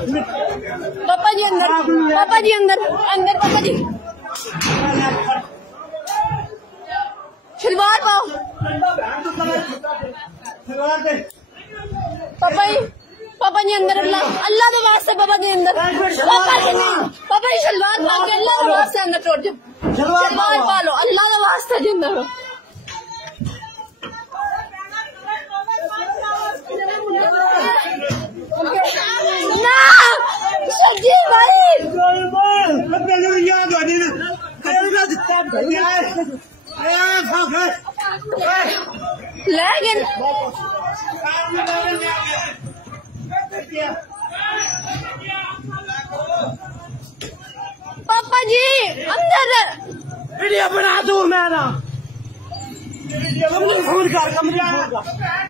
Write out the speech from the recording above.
पापा जी अंदर, पापा जी अंदर, अंदर पापा जी। खिलवाड़ पाओ पापा जी अंदर। अल्लाह अल्लाह के वास्ते पापा जी अंदर, पापा जी शलवार पा के अल्लाह के वास्ते अंदर छोड़ दो, शलवार पा लो अल्लाह के वास्ते जी अंदर। लेकिन पापा जी अंदर वीडियो बना दूं मैं ना, फोन कर।